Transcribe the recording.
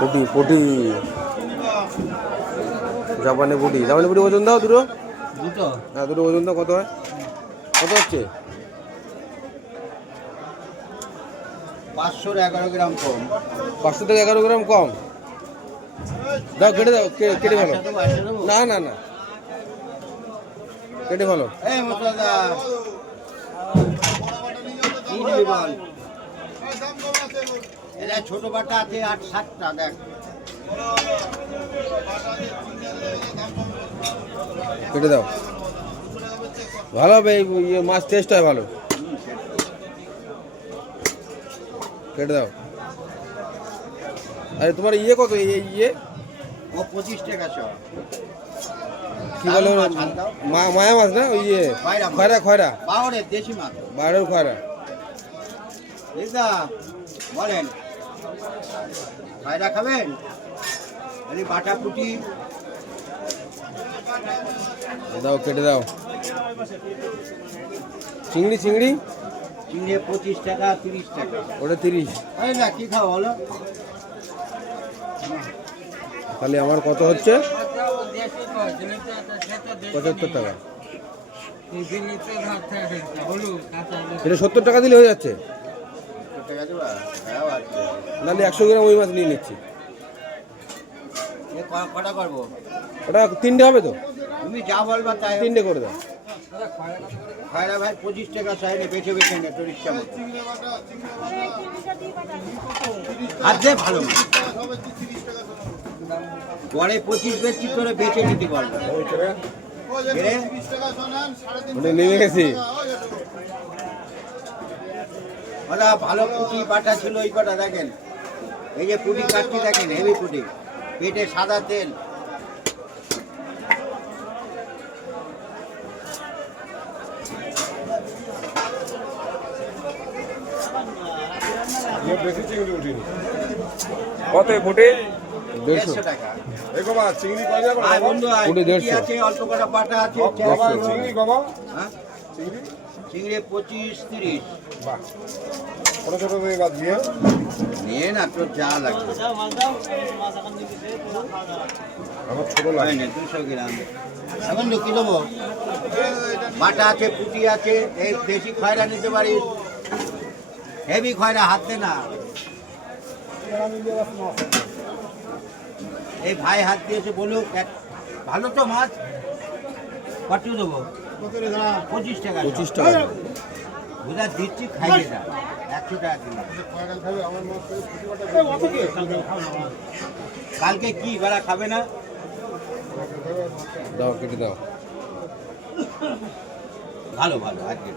পুটি পুটি জাপানি পুটি ওজন দাও দুটো। হ্যাঁ দুটো ওজন দাও। কত হয়? কত হচ্ছে? 511 গ্রাম কম। 500 থেকে 11 গ্রাম কম। দাও কেটে দাও, কেটে ভালো। না না না কেটে ভালো। ছোট বাটা আছে 8-7টা দেখ। কেটে দাও, ভালো হবে। মাছ টেস্ট হয় ভালো। কেটে দাও। আরে তোমার কত? ও 25 টাকা সব। কি বলে মায়া মাছ না? খয়রা খয়রা বাওরের দেশি মাছ। বাইরের খয়রা। বলেন খয়রা খাবেন? বাটা পুটি দাও, কেটে দাও। চিংড়ি চিংড়ি 25 টাকা 30 টাকা। ওটা 30। না কি খাও বলো? তাহলে আমার কত হচ্ছে? 75 টাকা। এটা 70 টাকা দিলে হয়ে যাচ্ছে। নাহলে 100 গ্রাম ওই মাছ নিয়ে নিচ্ছি। কটা করবো? ওটা 3টে হবে তো? তুমি যা বলবা তাই। 3টে করে দাও। খয়রা ভাই 25 টাকা চাইলে বেছে বেছে নে তোর ইচ্ছা মতো। আর দে ভালো মাছ। পরে 25 বেচি তোরে বেছে নিতে পারবো। নিয়ে গেছি। ভালো পুঁটি বাটা ছিল এই কটা দেখেন। এই যে পুঁটি কাটছি দেখেন, হেভি পুঁটি, পেটে সাদা তেল। কত ফুটে? 150 টাকা। চিংড়ি অল্প কটা বাটা আছে। চিংড়ি 25-30। ছোট ছোট দিয়ে নিয়ে না তোর যা লাগবে। আমার ছোট লাগে 200 গ্রাম। এখন কি দেবো? বাটা আছে, পুঁটি আছে। এই দেশি খয়রা নিতে পারিস। হেভি খয়রা, হাত দে না। এই ভাই হাত দিয়েছে বলুক। ভালো তো মাছ। কত দেবো? 25 টাকা। 25 টাকা বুঝা দিচ্ছি, খাইবে না। 100 টাকা কিলো। কালকে কি বেড়া খাবে না? দাও, কেটে দাও। ভালো ভালো আজকে।